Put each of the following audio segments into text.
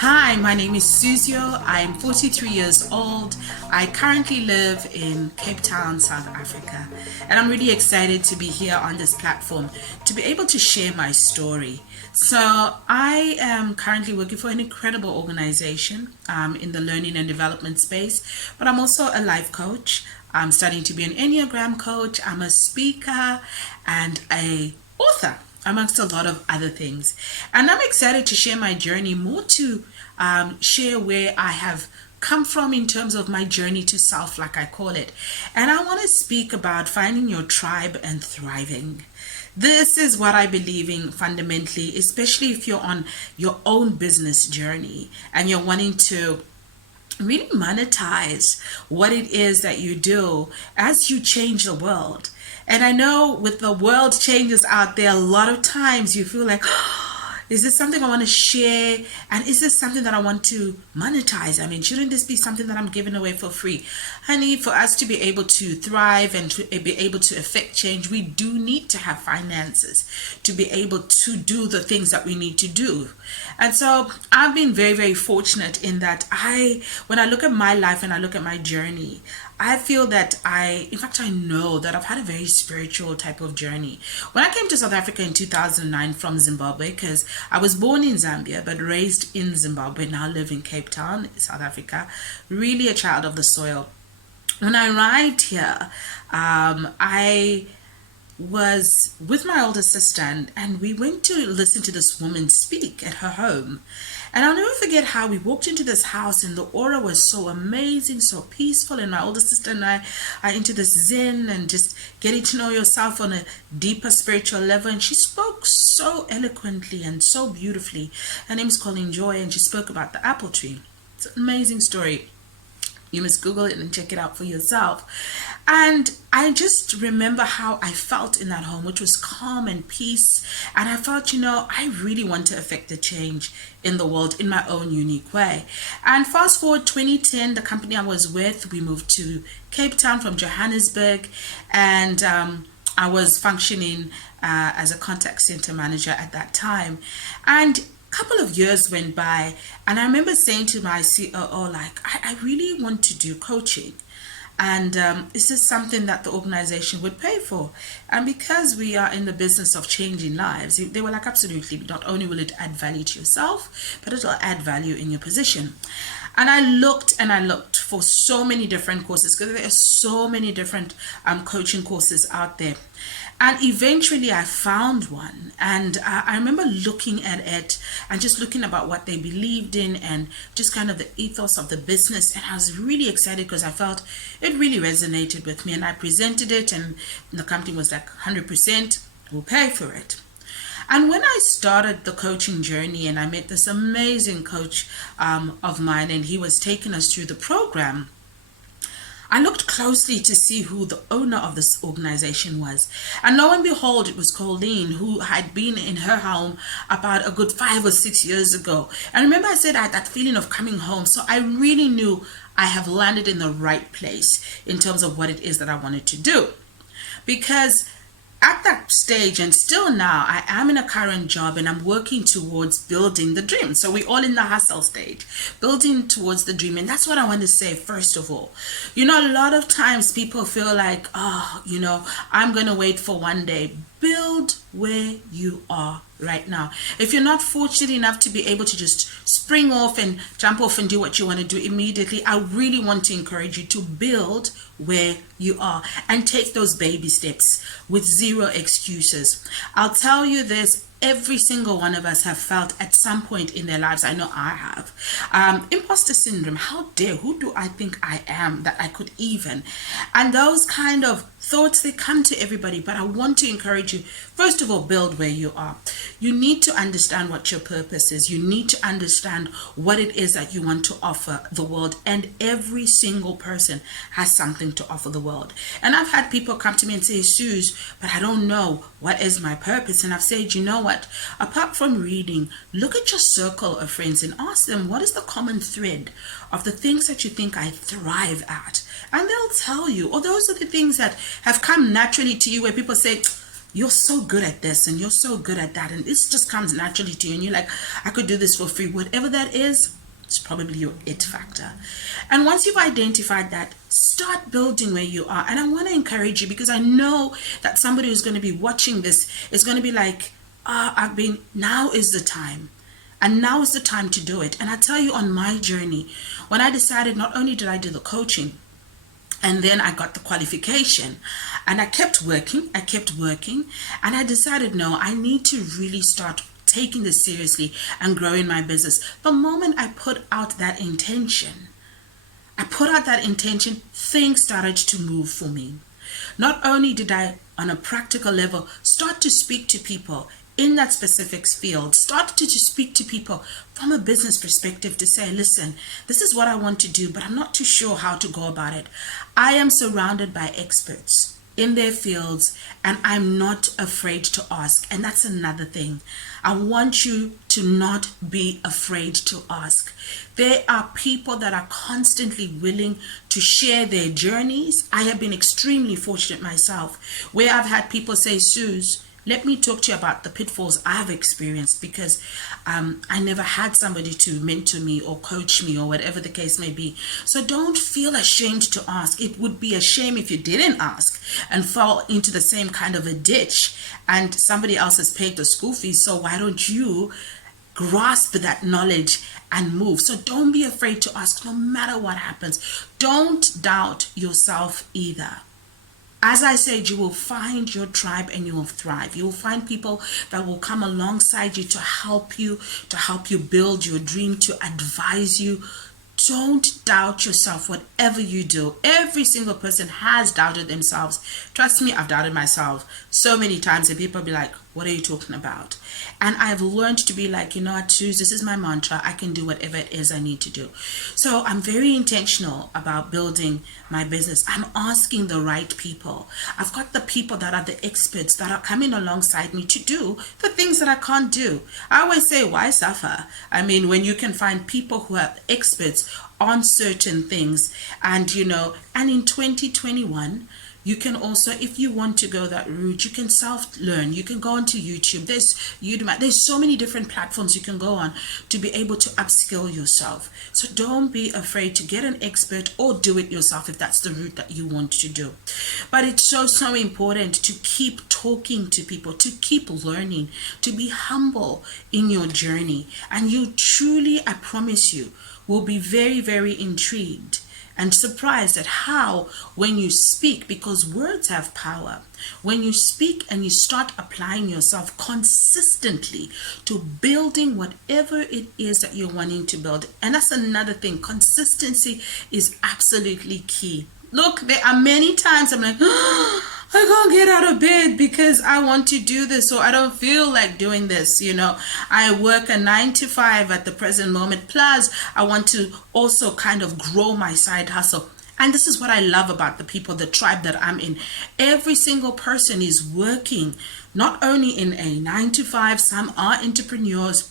Hi, my name is Suzgo. I'm 43 years old. I currently live in Cape Town, South Africa, and I'm really excited to be here on this platform to be able to share my story. So, I am currently working for an incredible organization in the learning and development space, but I'm also a life coach. I'm studying to be an Enneagram coach. I'm a speaker and a author, amongst a lot of other things. And I'm excited to share my journey, more to share where I have come from in terms of my journey to self, like I call it. And I want to speak about finding your tribe and thriving. This is what I believe in fundamentally, especially if you're on your own business journey and you're wanting to really monetize what it is that you do as you change the world. And I know with the world changes out there, a lot of times you feel like, is this something I want to share? And is this something that I want to monetize? I mean, shouldn't this be something that I'm giving away for free? Honey, for us to be able to thrive and to be able to affect change, we do need to have finances to be able to do the things that we need to do. And so I've been very, very fortunate in that when I look at my life and I look at my journey, I feel that in fact, I know that I've had a very spiritual type of journey. When I came to South Africa in 2009 from Zimbabwe, because I was born in Zambia but raised in Zimbabwe, now live in Cape Town, South Africa, really a child of the soil. When I arrived here, I was with my older sister and we went to listen to this woman speak at her home. And I'll never forget how we walked into this house and the aura was so amazing, so peaceful. And my older sister and I are into this Zen and just getting to know yourself on a deeper spiritual level. And she spoke so eloquently and so beautifully. Her name is Colleen Joy, and she spoke about the apple tree. It's an amazing story. You must Google it and check it out for yourself. And I just remember how I felt in that home, which was calm and peace. And I felt, I really want to affect the change in the world in my own unique way. And fast forward 2010, the company I was with, we moved to Cape Town from Johannesburg. And I was functioning as a contact center manager at that time. And couple of years went by, and I remember saying to my COO, like, I really want to do coaching, and is this something that the organization would pay for? And because we are in the business of changing lives, they were like, absolutely. Not only will it add value to yourself, but it'll add value in your position. And I looked for so many different courses, because there are so many different coaching courses out there. And eventually I found one, and I remember looking at it and just looking about what they believed in and just kind of the ethos of the business. And I was really excited because I felt it really resonated with me. And I presented it, and the company was like, 100%, we'll pay for it. And when I started the coaching journey and I met this amazing coach of mine, and he was taking us through the program, I looked closely to see who the owner of this organization was. And lo and behold, it was Colleen, who had been in her home about a good 5 or 6 years ago. And remember I said I had that feeling of coming home. So I really knew I have landed in the right place in terms of what it is that I wanted to do. Because at that stage, and still now, I am in a current job and I'm working towards building the dream. So we're all in the hustle stage, building towards the dream. And that's what I want to say, first of all. A lot of times people feel like, I'm going to wait for one day. Build where you are right now. If you're not fortunate enough to be able to just spring off and jump off and do what you want to do immediately, I really want to encourage you to build where you are and take those baby steps with zero excuses. I'll tell you this, every single one of us have felt at some point in their lives, I know I have, imposter syndrome. How dare, who do I think I am that I could even? And those kind of thoughts, they come to everybody, but I want to encourage you, first of all, build where you are. You need to understand what your purpose is. You need to understand what it is that you want to offer the world, and every single person has something to offer the world. And I've had people come to me and say, Suze, but I don't know what is my purpose. And I've said, you know what, apart from reading, look at your circle of friends and ask them, what is the common thread of the things that you think I thrive at? And they'll tell you, or those are the things that have come naturally to you, where people say, you're so good at this and you're so good at that, and this just comes naturally to you, and you're like, I could do this for free. Whatever that is, it's probably your it factor. And once you've identified that, start building where you are. And I want to encourage you, because I know that somebody who's going to be watching this is going to be like, now is the time. And now is the time to do it. And I tell you, on my journey, when I decided, not only did I do the coaching, and then I got the qualification, and I kept working, and I decided, no, I need to really start taking this seriously and growing my business. The moment I put out that intention, things started to move for me. Not only did I, on a practical level, start to speak to people in that specific field, start to speak to people from a business perspective to say, listen, this is what I want to do, but I'm not too sure how to go about it. I am surrounded by experts in their fields, and I'm not afraid to ask. And that's another thing. I want you to not be afraid to ask. There are people that are constantly willing to share their journeys. I have been extremely fortunate myself, where I've had people say, Suze, let me talk to you about the pitfalls I've experienced, because I never had somebody to mentor me or coach me or whatever the case may be. So don't feel ashamed to ask. It would be a shame if you didn't ask and fall into the same kind of a ditch, and somebody else has paid the school fees. So why don't you grasp that knowledge and move? So don't be afraid to ask, no matter what happens. Don't doubt yourself either. As I said, you will find your tribe and you will thrive. You will find people that will come alongside you to help you build your dream, to advise you. Don't doubt yourself, whatever you do. Every single person has doubted themselves. Trust me, I've doubted myself so many times, and people be like, what are you talking about? And I've learned to be like, you know what, Suze, this is my mantra. I can do whatever it is I need to do. So I'm very intentional about building my business. I'm asking the right people. I've got the people that are the experts that are coming alongside me to do the things that I can't do. I always say, why suffer? I mean, when you can find people who are experts on certain things, and and in 2021, you can also, if you want to go that route, you can self-learn. You can go onto YouTube. There's Udemy. There's so many different platforms you can go on to be able to upskill yourself. So don't be afraid to get an expert or do it yourself if that's the route that you want to do. But it's so important to keep talking to people, to keep learning, to be humble in your journey. And you truly, I promise you, will be very, very intrigued and surprised at how, when you speak, because words have power, when you speak and you start applying yourself consistently to building whatever it is that you're wanting to build. And that's another thing. Consistency is absolutely key. Look, there are many times I'm like, I can't get out of bed because I want to do this, or I don't feel like doing this. I work a 9 to 5 at the present moment. Plus, I want to also kind of grow my side hustle. And this is what I love about the people, the tribe that I'm in. Every single person is working, not only in a 9 to 5, some are entrepreneurs,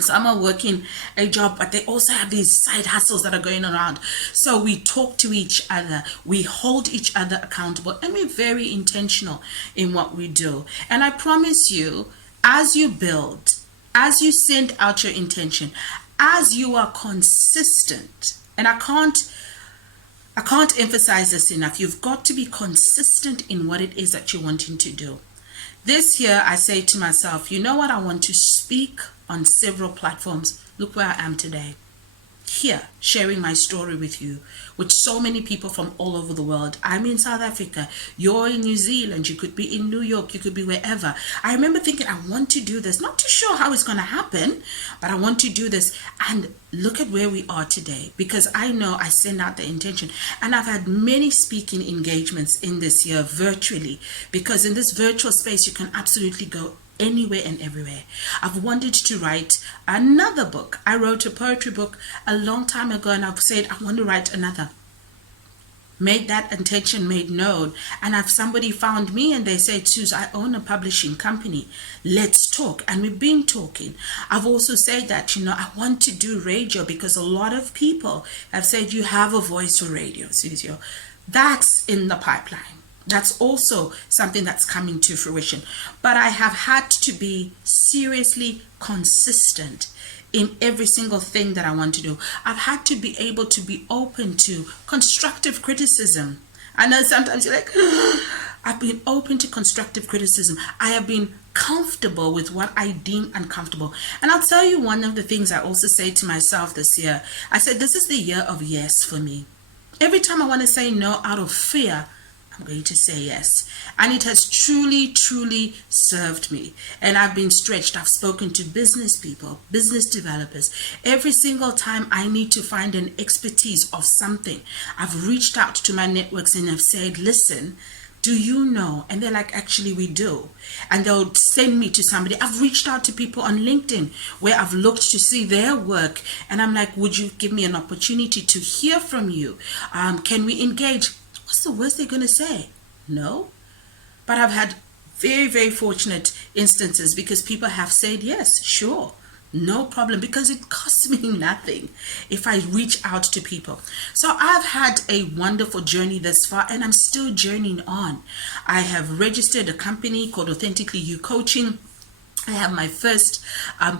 some are working a job, but they also have these side hustles that are going around. So we talk to each other, we hold each other accountable, and we're very intentional in what we do. And I promise you, as you build, as you send out your intention, as you are consistent, and I can't emphasize this enough, you've got to be consistent in what it is that you're wanting to do. This year, I say to myself, you know what? I want to speak on several platforms. Look where I am today. Here, sharing my story with you, with so many people from all over the world. I'm in South Africa. You're in New Zealand. You could be in New York. You could be wherever. I remember thinking, I want to do this. Not too sure how it's going to happen, but I want to do this. And look at where we are today, because I know I send out the intention. And I've had many speaking engagements in this year virtually, because in this virtual space, you can absolutely go anywhere and everywhere. I've wanted to write another book. I wrote a poetry book a long time ago, and I've said I want to write another. Made that intention made known, and if somebody found me and they said, Suze, I own a publishing company, let's talk. And we've been talking. I've also said that I want to do radio, because a lot of people have said you have a voice for radio, Suze. That's in the pipeline. That's also something that's coming to fruition. But I have had to be seriously consistent in every single thing that I want to do. I've had to be able to be open to constructive criticism. I know sometimes you're like, I've been open to constructive criticism. I have been comfortable with what I deem uncomfortable. And I'll tell you one of the things I also say to myself this year. I said, this is the year of yes for me. Every time I want to say no out of fear, I'm going to say yes. And it has truly, truly served me. And I've been stretched. I've spoken to business people, business developers. Every single time I need to find an expertise of something, I've reached out to my networks and I've said, listen, do you know? And they're like, actually, we do. And they'll send me to somebody. I've reached out to people on LinkedIn where I've looked to see their work. And I'm like, would you give me an opportunity to hear from you? Can we engage? What's the worst they're going to say? No. But I've had very, very fortunate instances because people have said, yes, sure, no problem, because it costs me nothing if I reach out to people. So I've had a wonderful journey thus far, and I'm still journeying on. I have registered a company called Authentically You Coaching. I have my first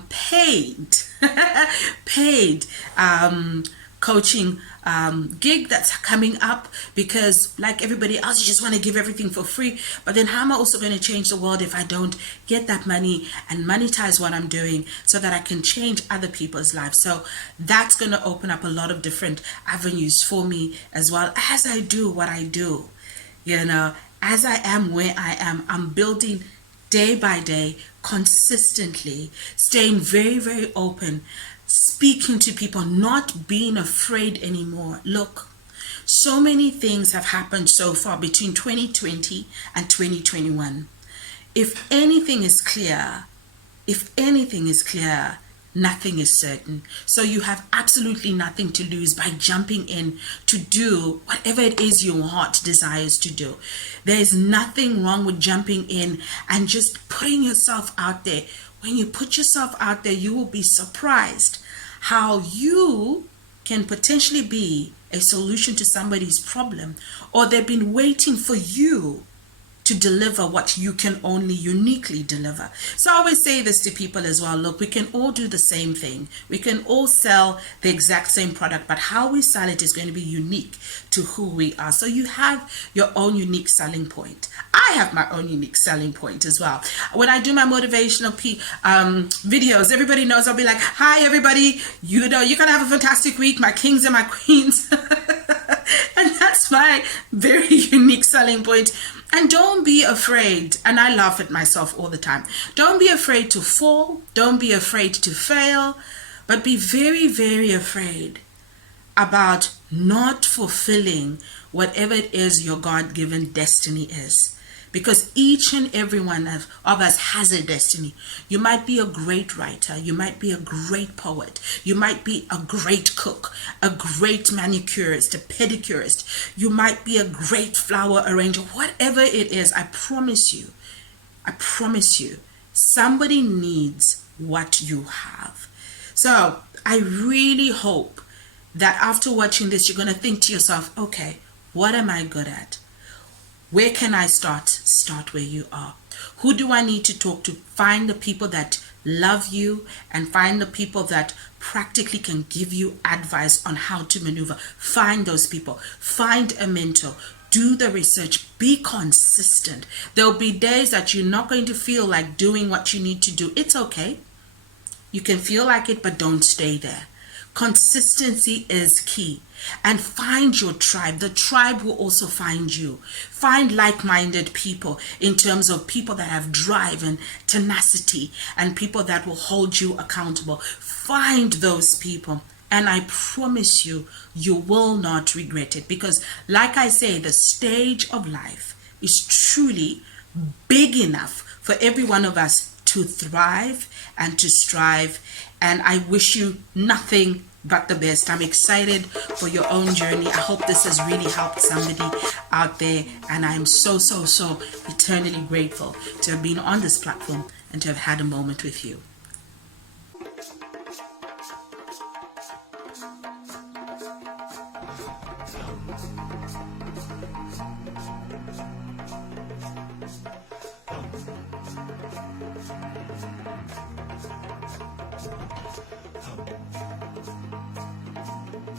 paid coaching gig that's coming up, because like everybody else, you just want to give everything for free. But then how am I also going to change the world if I don't get that money and monetize what I'm doing so that I can change other people's lives? So that's going to open up a lot of different avenues for me as well as I do what I do. You know, as I am where I am, I'm building day by day, consistently, staying very, very open, speaking to people, not being afraid anymore. Look, so many things have happened so far between 2020 and 2021. If anything is clear, nothing is certain. So you have absolutely nothing to lose by jumping in to do whatever it is your heart desires to do. There is nothing wrong with jumping in and just putting yourself out there. When you put yourself out there, you will be surprised how you can potentially be a solution to somebody's problem, or they've been waiting for you to deliver what you can only uniquely deliver. So I always say this to people as well. Look, we can all do the same thing. We can all sell the exact same product, but how we sell it is going to be unique to who we are. So you have your own unique selling point. I have my own unique selling point as well. When I do my motivational videos, everybody knows I'll be like, hi everybody, you know, you're gonna have a fantastic week, my kings and my queens. And that's my very unique selling point. And don't be afraid, and I laugh at myself all the time, don't be afraid to fall, don't be afraid to fail, but be very, very afraid about not fulfilling whatever it is your God-given destiny is. Because each and every one of us has a destiny. You might be a great writer. You might be a great poet. You might be a great cook, a great manicurist, a pedicurist. You might be a great flower arranger. Whatever it is, I promise you, somebody needs what you have. So I really hope that after watching this, you're going to think to yourself, okay, what am I good at? Where can I start? Start where you are. Who do I need to talk to? Find the people that love you, and find the people that practically can give you advice on how to maneuver. Find those people. Find a mentor. Do the research. Be consistent. There'll be days that you're not going to feel like doing what you need to do. It's okay. You can feel like it, but don't stay there. Consistency is key. And find your tribe. The tribe will also find you. Find like-minded people, in terms of people that have drive and tenacity, and people that will hold you accountable. Find those people, and I promise you, you will not regret it. Because like I say, the stage of life is truly big enough for every one of us to thrive and to strive. And I wish you nothing but the best. I'm excited for your own journey. I hope this has really helped somebody out there. And I'm so eternally grateful to have been on this platform and to have had a moment with you.